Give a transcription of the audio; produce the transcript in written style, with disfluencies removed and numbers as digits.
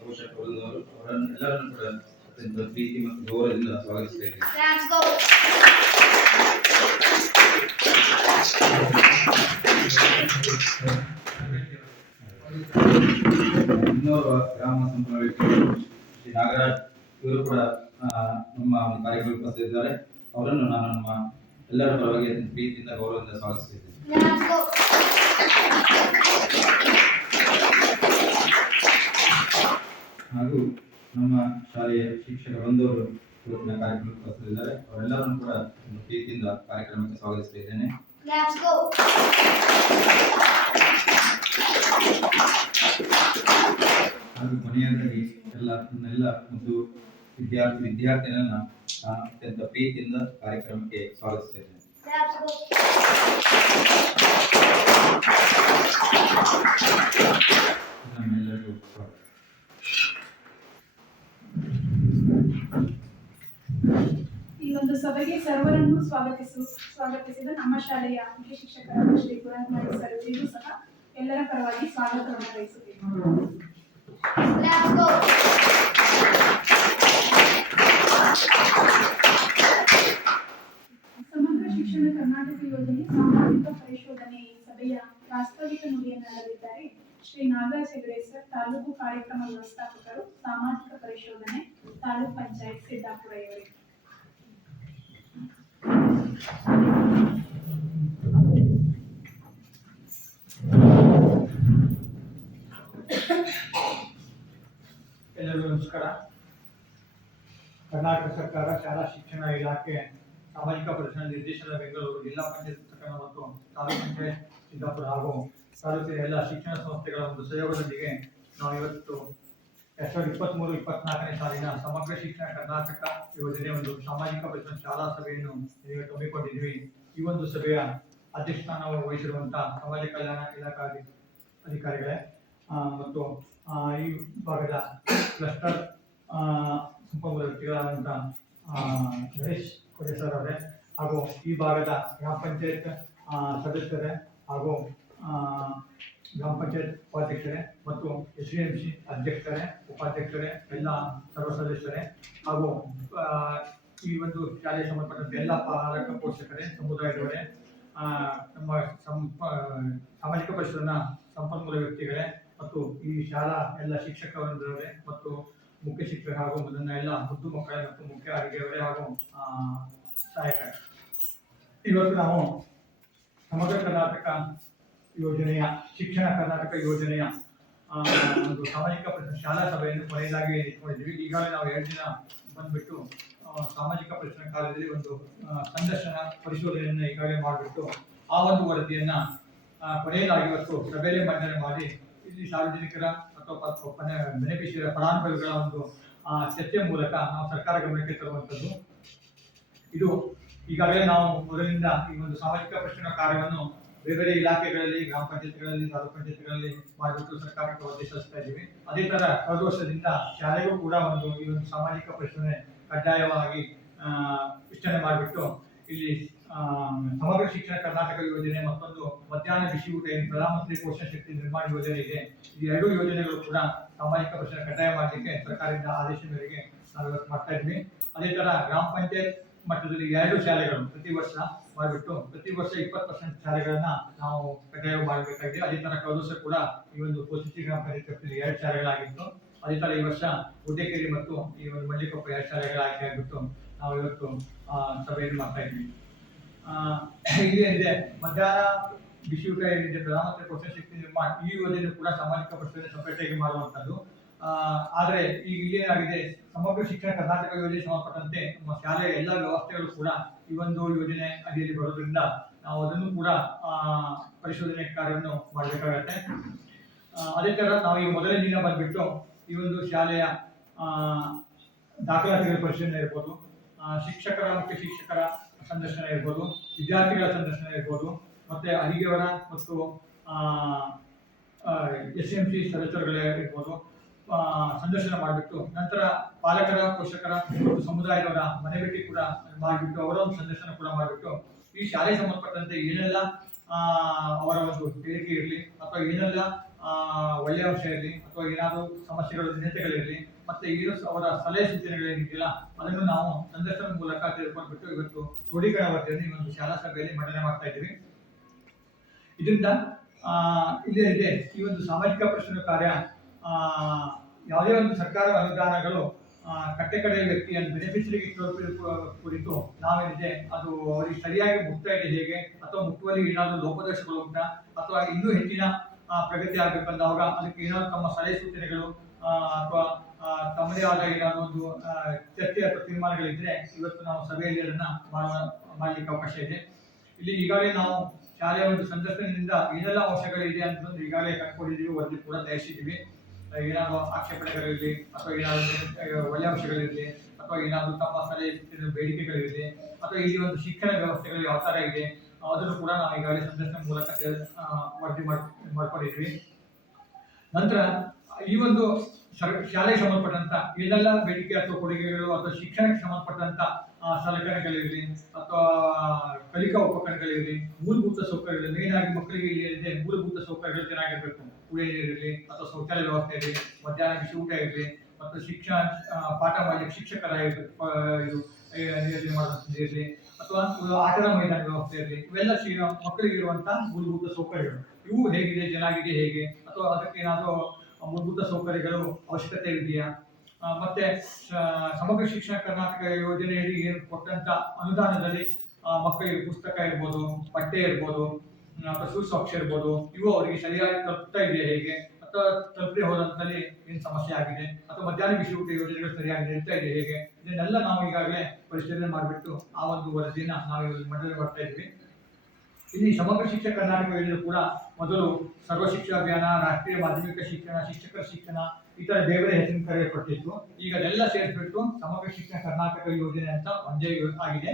ಪೋಷಕ ವೃಂದವರು ಅವರೆಲ್ಲರನ್ನು ಕೂಡ ಅತ್ಯಂತ ಪ್ರೀತಿ ಮತ್ತು ಗೌರವದಿಂದ ಸ್ವಾಗತಿಸುತ್ತೇವೆ. ಇನ್ನೋರ್ವ ಗ್ರಾಮ ಸಂಪನ್ಮೂಲ ಶ್ರೀ ನಾಗರಾಜ್ ಇವರು ಕೂಡ ನಮ್ಮ ಕಾರ್ಯಕ್ರಮಕ್ಕೆ ಉಪಸ್ಥಿತಿದ್ದಾರೆ. ಅವರನ್ನು ನಾನು ನಮ್ಮ ಎಲ್ಲರ ಪರವಾಗಿ ಪ್ರೀತಿಯಿಂದ ಗೌರವದಿಂದ ಸ್ವಾಗತಿಸುತ್ತೇನೆ. ಹಾಗೂ ನಮ್ಮ ಶಾಲೆಯ ಶಿಕ್ಷಕ ಬಂದವರು ಇವತ್ತಿನ ಕಾರ್ಯಕ್ರಮಕ್ಕೆ ಉಪಸ್ಥಿತಿದ್ದಾರೆ. ಅವರೆಲ್ಲರನ್ನು ಕೂಡ ಪ್ರೀತಿಯಿಂದ ಕಾರ್ಯಕ್ರಮಕ್ಕೆ ಸ್ವಾಗತಿಸ್ತಾ ಇದ್ದೇನೆ. ಹಾಗೂ ಕೊನೆಯದಾಗಿ ನನ್ನೆಲ್ಲ ಒಂದು ವಿದ್ಯಾರ್ಥಿಗಳನ್ನ ಅತ್ಯಂತ ಪ್ರೀತಿಯಿಂದ ಕಾರ್ಯಕ್ರಮಕ್ಕೆ ಸ್ವಾಗತಿಸ್ತಾ ಇದ್ದೇನೆ. ನಮ್ಮೆಲ್ಲರಿಗೂ ಈ ಒಂದು ಸಭೆಗೆ ಸರ್ವರನ್ನು ಸ್ವಾಗತಿಸಿದ ನಮ್ಮ ಶಾಲೆಯ ಮುಖ್ಯ ಶಿಕ್ಷಕರಾದ ಶ್ರೀ ಗುರುನಾಥ್ ಸರ್ ಇವರಿಗೂ ಸಹ ಎಲ್ಲರ ಪರವಾಗಿ ಸ್ವಾಗತವನ್ನು ಬಯಸುತ್ತೇನೆ. ಸಮಗ್ರ ಶಿಕ್ಷಣ ಕರ್ನಾಟಕ ಯೋಜನೆ ಸಾಮಾಜಿಕ ಪರಿಶೋಧನೆ ಈ ಸಭೆಯ ಪ್ರಾಸ್ತಾವಿಕ ನುಡಿಯನ್ನಾಡಲಿದ್ದಾರೆ ಶ್ರೀ ನಾಗರಾಜ್ ಹೆಗಡೆ ಸರ್, ತಾಲೂಕು ಕಾರ್ಯಕ್ರಮ ವ್ಯವಸ್ಥಾಪಕರು, ಸಾಮಾಜಿಕ ಪರಿಶೋಧನೆ, ತಾಲೂಕ್ ಪಂಚಾಯತ್ ಸಿದ್ದಾಪುರ ಇವರಿಗೆ. ಎಲ್ಲರಿಗೂ ನಮಸ್ಕಾರ. ಕರ್ನಾಟಕ ಸರ್ಕಾರ ಶಾಲಾ ಶಿಕ್ಷಣ ಇಲಾಖೆ ಸಾಮಾಜಿಕ ಪರಿಶೀಲನಾ ನಿರ್ದೇಶನ ಬೆಂಗಳೂರು ಜಿಲ್ಲಾ ಪಂಚಾಯತ್ ಪ್ರಕರಣ ಮತ್ತು ತಾಲೂಕು ಪಂಚಾಯತ್ ಸಿದ್ದಾಪುರ ಹಾಗೂ ತಾಲೂಕಿನ ಎಲ್ಲ ಶಿಕ್ಷಣ ಸಂಸ್ಥೆಗಳ ಒಂದು ಸಹಯೋಗದೊಂದಿಗೆ ನಾವು ಇವತ್ತು 2023-24ನೇ ಸಾಲಿನ ಸಮಗ್ರ ಶಿಕ್ಷಣ ಕರ್ನಾಟಕ ಯೋಜನೆ ಒಂದು ಸಾಮಾಜಿಕ ಪರಿಶೀಲನಾ ಶಾಲಾ ಸಭೆಯನ್ನು ಹಮ್ಮಿಕೊಂಡಿದ್ದೀವಿ. ಈ ಒಂದು ಸಭೆಯ ಅಧ್ಯಕ್ಷಸ್ಥಾನವನ್ನು ವಹಿಸಿರುವಂತಹ ಸಮಾಜ ಕಲ್ಯಾಣ ಇಲಾಖಾ ಅಧಿಕಾರಿಗಳೇ ಮತ್ತು ಈ ಭಾಗದ ಕ್ಲಸ್ಟರ್ ಸಂಪನ್ಮೂಲ ವ್ಯಕ್ತಿಗಳಾದಂಥ ಗಣೇಶ್ ಕೊಡೆ ಸರ್ ಅವರೇ ಹಾಗೂ ಈ ಭಾಗದ ಗ್ರಾಮ ಪಂಚಾಯತ್ ಸದಸ್ಯರೇ ಹಾಗೂ ಗ್ರಾಮ ಪಂಚಾಯತ್ ಉಪಾಧ್ಯಕ್ಷರೇ ಮತ್ತು SVMC ಅಧ್ಯಕ್ಷರೇ, ಉಪಾಧ್ಯಕ್ಷರೇ, ಎಲ್ಲ ಸರ್ವ ಸದಸ್ಯರೇ ಹಾಗೂ ಈ ಒಂದು ಶಾಲೆಗೆ ಸಂಬಂಧಪಟ್ಟಂತೆ ಎಲ್ಲ ಪಾಲಕ ಪೋಷಕರೇ, ಸಮುದಾಯದವರೇ, ನಮ್ಮ ಸಾಮಾಜಿಕ ಪರಿಸರನ ಸಂಪನ್ಮೂಲ ವ್ಯಕ್ತಿಗಳೇ ಮತ್ತು ಈ ಶಾಲಾ ಎಲ್ಲ ಶಿಕ್ಷಕ ವೃಂದವರೇ ಮತ್ತು ಮುಖ್ಯ ಶಿಕ್ಷಕ ಹಾಗೂ ನನ್ನ ಎಲ್ಲ ಮುದ್ದು ಮಕ್ಕಳೇ ಮತ್ತು ಮುಖ್ಯ ಅಡುಗೆಯವರೇ ಹಾಗೂ ಸಹಾಯಕರೇ, ಇವತ್ತು ನಾವು ಸಮಗ್ರ ಕರ್ನಾಟಕ ಯೋಜನೆಯ ಶಿಕ್ಷಣ ಕರ್ನಾಟಕ ಯೋಜನೆಯ ಒಂದು ಸಾಮಾಜಿಕ ಶಾಲಾ ಸಭೆಯನ್ನು ಕೊನೆಯದಾಗಿ ಇಟ್ಕೊಂಡಿದ್ದೀವಿ. ಈಗಾಗಲೇ ನಾವು 2 ದಿನ ಬಂದ್ಬಿಟ್ಟು ಸಾಮಾಜಿಕ ಪರಿಸರ ಕಾಲದಲ್ಲಿ ಒಂದು ಸಂದರ್ಶನ ಪರಿಶೋಧನೆಯನ್ನು ಈಗಾಗಲೇ ಮಾಡಿಬಿಟ್ಟು ಆ ಒಂದು ವರದಿಯನ್ನ ಕೊನೆಯದಾಗಿ ಇವತ್ತು ಸಭೆಯಲ್ಲಿ ಮಂಡನೆ ಮಾಡಿ ಇಲ್ಲಿ ಸಾರ್ವಜನಿಕರ ಅಥವಾ ಬೆನಿಫಿಷಿಯರಿ ಫಲಾನುಭವಿಗಳ ಒಂದು ಚರ್ಚೆ ಮೂಲಕ ನಾವು ಸರ್ಕಾರ ಗಮನಕ್ಕೆ ತರುವಂಥದ್ದು. ಇದು ಈಗಾಗಲೇ ನಾವು ಮೊದಲಿಂದ ಈ ಒಂದು ಸಾಮಾಜಿಕ ಪರಿಶೀಲನಾ ಕಾರ್ಯವನ್ನು ಬೇರೆ ಇಲಾಖೆಗಳಲ್ಲಿ, ಗ್ರಾಮ ಪಂಚಾಯತ್ಗಳಲ್ಲಿ, ತಾಲೂಕು ಪಂಚಾಯತ್ಗಳಲ್ಲಿ ಮಾಡಿಬಿಟ್ಟು ಸರ್ಕಾರಕ್ಕೆ ವರದಿ ಸಲ್ಲಿಸ್ತಾ ಇದ್ದೀವಿ. ಅದೇ ತರ ಕಳೆದ ವರ್ಷದಿಂದ ಶಾಲೆಗೂ ಕೂಡ ಈ ಒಂದು ಸಾಮಾಜಿಕ ಪರಿಶೀಲನೆ ಕಡ್ಡಾಯವಾಗಿ ವಿಸ್ತರಣೆ ಮಾಡಿಬಿಟ್ಟು ಇಲ್ಲಿ ಸಮಗ್ರ ಶಿಕ್ಷಣ ಕರ್ನಾಟಕ ಯೋಜನೆ ಮತ್ತೊಂದು ಮಧ್ಯಾಹ್ನ ಬಿಸಿ ಊಟ ಏನು ಪ್ರಧಾನಮಂತ್ರಿ ಪೋಷಣ ಶಕ್ತಿ ನಿರ್ಮಾಣ ಯೋಜನೆ ಇದೆ, ಈ 2 ಯೋಜನೆಗಳು ಕೂಡ ಸಾಮಾಜಿಕ ಪರಿಶೀಲನೆ ಕಡ್ಡಾಯ ಮಾಡಲಿಕ್ಕೆ ಸರ್ಕಾರದಿಂದ ಆದೇಶ ಮೇರೆಗೆ ನಾವು ಇವತ್ತು ಮಾಡ್ತಾ ಇದ್ವಿ. ಅದೇ ತರ ಗ್ರಾಮ ಪಂಚಾಯತ್ ಮಟ್ಟದಲ್ಲಿ 2 ಶಾಲೆಗಳು ಪ್ರತಿ ವರ್ಷ ಮಾಡಿಬಿಟ್ಟು ಪ್ರತಿ ವರ್ಷ 20% ಶಾಲೆಗಳನ್ನ ನಾವು ಕಡ್ಡಾಯ ಮಾಡಬೇಕಾಗಿದೆ. ಅದೇ ತರ ಕಳೆದ ವರ್ಷ ಕೂಡ ಈ ಒಂದು ಕೋಚಿತಿ ಗ್ರಾಮ ಪಂಚಾಯತ್ 2 ಶಾಲೆಗಳಾಗಿತ್ತು. ಅದೇ ತರ ಈ ವರ್ಷ ಗುಡ್ಡೆಕೆರೆ ಮತ್ತು ಈ ಒಂದು ಮಲ್ಲಿಕೊಪ್ಪ 2 ಶಾಲೆಗಳ ಆಯ್ಕೆ ಆಗಿಬಿಟ್ಟು ನಾವು ಇವತ್ತು ಸಭೆಯನ್ನು ಮಾಡ್ತಾ ಇದ್ವಿ. ಇಲ್ಲಿ ಏನಿದೆ ಮಧ್ಯಾಹ್ನ ಬಿಸಿ ಊಟ ಏನಿದೆ ಪ್ರಧಾನಮಂತ್ರಿ ಪೋಷಣ ಶಕ್ತಿ ನಿರ್ಮಾಣ ಈ ಯೋಜನೆ ಕೂಡ ಸಾಮಾಜಿಕ ಪರಿಶೀಲನೆ ಸಪರೇಟಾಗಿ ಮಾಡುವಂಥದ್ದು. ಆದರೆ ಈಗ ಇಲ್ಲೇನಾಗಿದೆ, ಸಮಗ್ರ ಶಿಕ್ಷಣ ಕರ್ನಾಟಕ ಯೋಜನೆ ಸಂಬಂಧಪಟ್ಟಂತೆ ನಮ್ಮ ಶಾಲೆಯ ಎಲ್ಲ ವ್ಯವಸ್ಥೆಗಳು ಕೂಡ ಈ ಒಂದು ಯೋಜನೆ ಅಡಿಯಲ್ಲಿ ಬರೋದ್ರಿಂದ ನಾವು ಅದನ್ನು ಕೂಡ ಪರಿಶೋಧನೆ ಕಾರ್ಯವನ್ನು ಮಾಡಬೇಕಾಗತ್ತೆ. ಅದೇ ತರ ನಾವು ಈ ಮೊದಲನೇ ದಿನ ಬಂದ್ಬಿಟ್ಟು ಈ ಒಂದು ಶಾಲೆಯ ದಾಖಲಾತಿಗಳ ಪರಿಶೀಲನೆ ಇರ್ಬೋದು, ಶಿಕ್ಷಕರ ಮುಖ್ಯ ಶಿಕ್ಷಕರ ಸಂದರ್ಶನ ಇರ್ಬೋದು, ವಿದ್ಯಾರ್ಥಿಗಳ ಸಂದರ್ಶನ ಇರ್ಬೋದು, ಮತ್ತೆ ಅಡಿಗೆಯವರ ಮತ್ತು SMC ಸದಸ್ಯರುಗಳೇ ಇರ್ಬೋದು ಸಂದರ್ಶನ ಮಾಡಿಬಿಟ್ಟು ನಂತರ ಪಾಲಕರ, ಪೋಷಕರ ಮತ್ತು ಸಮುದಾಯದವರ ಮನೆ ಭೇಟಿ ಕೂಡ ಮಾಡಿಬಿಟ್ಟು ಅವರ ಒಂದು ಸಂದರ್ಶನ ಕೂಡ ಮಾಡಿಬಿಟ್ಟು ಈ ಶಾಲೆಗೆ ಸಂಬಂಧಪಟ್ಟಂತೆ ಏನೆಲ್ಲ ಅವರ ಒಂದು ಬೇಡಿಕೆ ಇರಲಿ ಅಥವಾ ಏನೆಲ್ಲ ಒಳ್ಳೆಯ ಅಂಶ ಇರಲಿ ಅಥವಾ ಏನಾದರೂ ಸಮಸ್ಯೆಗಳು ನ್ಯೂನತೆಗಳಿರಲಿ ಮತ್ತೆ ಏನು ಅವರ ಸಲಹೆ ಸೂಚನೆಗಳೇನಿದೆಯಲ್ಲ ಅದನ್ನು ನಾವು ಸಂದರ್ಶನ ಮೂಲಕ ತಿಳ್ಕೊಂಡ್ಬಿಟ್ಟು ಇವತ್ತು ಕ್ರೋಢೀಕರಣ ವರದಿಯನ್ನು ಈ ಒಂದು ಶಾಲಾ ಸಭೆಯಲ್ಲಿ ಮಂಡನೆ ಮಾಡ್ತಾ ಇದ್ದೀವಿ. ಇದರಿಂದ ಇಲ್ಲೇ ಈ ಒಂದು ಸಾಮಾಜಿಕ ಪ್ರಶ್ನೆ ಕಾರ್ಯ ಯಾವುದೇ ಒಂದು ಸರ್ಕಾರದ ಅನುದಾನಗಳು ಕಟ್ಟೆಕಡೆಯ ವ್ಯಕ್ತಿಯನ್ನು ಬೆನಿಫಿಷರಿಗೆ ಕುರಿತು ನಾವೇನಿದೆ ಅದು ಅವರಿಗೆ ಸರಿಯಾಗಿ ಮುಟ್ತಾ ಇದೆ ಹೇಗೆ ಅಥವಾ ಮುಟ್ಟುವಲ್ಲಿ ಏನಾದರೂ ಲೋಪದೋಷಗಳು ಉಂಟಾ ಅಥವಾ ಇನ್ನೂ ಹೆಚ್ಚಿನ ಪ್ರಗತಿ ಆಗಬೇಕಂದಾಗ ಅದಕ್ಕೆ ಏನಾದರೂ ತಮ್ಮ ಸಲಹೆ ಸೂಚನೆಗಳು ಅಥವಾ ತಮ್ಮದೇ ಆದ ಏನಾದರೂ ಒಂದು ಚರ್ಚೆ ಅಥವಾ ತೀರ್ಮಾನಗಳಿದ್ರೆ ಇವತ್ತು ನಾವು ಸಭೆಯಲ್ಲಿ ಅದನ್ನ ಮಾಡಲಿಕ್ಕೆ ಅವಕಾಶ ಇದೆ. ಇಲ್ಲಿ ಈಗಾಗಲೇ ನಾವು ಶಾಲೆಯ ಒಂದು ಸಂದರ್ಶನದಿಂದ ಏನೆಲ್ಲ ಅಂಶಗಳಿದೆ ಅಂತಂದು ಈಗಾಗಲೇ ಕಂಡುಕೊಂಡಿದ್ದೀವಿ, ವರದಿ ಕೂಡ ತಯಾರಿಸಿದ್ದೀವಿ. ಏನಾದರೂ ಆಕ್ಷೇಪಣೆಗಳಿರಲಿ ಅಥವಾ ಏನಾದರೂ ಒಳ್ಳೆಯ ಅಂಶಗಳಿರಲಿ ಅಥವಾ ಏನಾದರೂ ತಮ್ಮ ಸಲಹೆ ಬೇಡಿಕೆಗಳಿರಲಿ ಅಥವಾ ಇಲ್ಲಿ ಒಂದು ಶಿಕ್ಷಣ ವ್ಯವಸ್ಥೆಗಳು ಯಾವ ಥರ ಇದೆ ಅದನ್ನು ಕೂಡ ನಾವು ಈಗಾಗಲೇ ಸಂದರ್ಶನ ಮೂಲಕ ವರದಿ ಮಾಡ್ಕೊಂಡಿದ್ವಿ. ನಂತರ ಈ ಒಂದು ಶಾಲೆಗೆ ಸಂಬಂಧಪಟ್ಟಂತ ಏನೆಲ್ಲ ಬೇಡಿಕೆ ಅಥವಾ ಕೊಡುಗೆಗಳು ಅಥವಾ ಶಿಕ್ಷಣಕ್ಕೆ ಸಂಬಂಧಪಟ್ಟಂತ ಸಲಕರಣೆಗಳಿರಲಿ ಅಥವಾ ಕಲಿಕಾ ಉಪಕರಣಗಳಿರಲಿ, ಮೂಲಭೂತ ಸೌಕರ್ಯಗಳು ಮೇನ್ ಆಗಿ ಮಕ್ಕಳಿಗೆ ಏನಿದೆ ಮೂಲಭೂತ ಸೌಕರ್ಯಗಳು ಚೆನ್ನಾಗಿರ್ಬೇಕು. ಕುಡಿಯ ನೀರಿರಲಿ ಅಥವಾ ಶೌಚಾಲಯ ವ್ಯವಸ್ಥೆ ಇರಲಿ, ಮಧ್ಯಾಹ್ನ ಬಿಸಿ ಊಟ ಇರಲಿ ಮತ್ತು ಶಿಕ್ಷಣ ಪಾಠ ಮಾಡಲಿಕ್ಕೆ ಶಿಕ್ಷಕರ ನಿಯೋಜನೆ ಮಾಡೋದಿರಲಿ ಅಥವಾ ಆಟದ ಮೈದಾನ ವ್ಯವಸ್ಥೆ ಇರಲಿ, ಇವೆಲ್ಲ ಮಕ್ಕಳಿಗೆ ಇರುವಂತಹ ಮೂಲಭೂತ ಸೌಕರ್ಯಗಳು ಇವು ಹೇಗಿದೆ, ಚೆನ್ನಾಗಿದೆ ಹೇಗೆ ಅಥವಾ ಅದಕ್ಕೆ ಏನಾದರೂ ಮೂಲಭೂತ ಸೌಕರ್ಯಗಳು ಅವಶ್ಯಕತೆ ಇದೆಯಾ, ಮತ್ತೆ ಸಮಗ್ರ ಶಿಕ್ಷಣ ಕರ್ನಾಟಕ ಯೋಜನೆಯಲ್ಲಿ ಏನು ಕೊಟ್ಟಂತ ಅನುದಾನದಲ್ಲಿ ಮಕ್ಕಳಿಗೆ ಪುಸ್ತಕ ಇರ್ಬೋದು, ಬಟ್ಟೆ ಇರ್ಬೋದು ಅಥವಾ ಶೂ ಸಾಕ್ಸ್ ಇರ್ಬೋದು, ಇವು ಅವರಿಗೆ ಸರಿಯಾಗಿ ತಲುಪ್ತಾ ಇದೆಯಾ ಹೇಗೆ ಅಥವಾ ತಲುಪದೆ ಹೋದಂತಲ್ಲಿ ಏನು ಸಮಸ್ಯೆ ಆಗಿದೆ ಅಥವಾ ಮಧ್ಯಾಹ್ನ ಬಿಸಿ ಊಟ ಯೋಜನೆಗಳು ಸರಿಯಾಗಿ ನಡೀತಾ ಇದೆ ಹೇಗೆ, ಇದನ್ನೆಲ್ಲ ನಾವು ಈಗಾಗಲೇ ಪರಿಶೀಲನೆ ಮಾಡಿಬಿಟ್ಟು ಆ ಒಂದು ವರದಿನ ನಾವು ಮಂಡನೆ ಮಾಡ್ತಾ ಇದ್ವಿ. ಇಲ್ಲಿ ಸಮಗ್ರ ಶಿಕ್ಷಣ ಕರ್ನಾಟಕ ಯೋಜನೆ ಕೂಡ ಮೊದಲು ಸರ್ವ ಶಿಕ್ಷಣ ಅಭಿಯಾನ, ರಾಷ್ಟ್ರೀಯ ಮಾಧ್ಯಮಿಕ ಶಿಕ್ಷಣ, ಶಿಕ್ಷಕರ ಶಿಕ್ಷಣ ಈ ತರ ಬೇರೆ ಹೆಸರಿನ ಕರೆಯಲ್ಪಟ್ಟಿತ್ತು. ಈಗ ಅದೆಲ್ಲ ಸೇರಿಸ್ಬಿಟ್ಟು ಸಮಗ್ರ ಶಿಕ್ಷಣ ಕರ್ನಾಟಕ ಯೋಜನೆ ಅಂತ ಒಂದೇ ಆಗಿದೆ.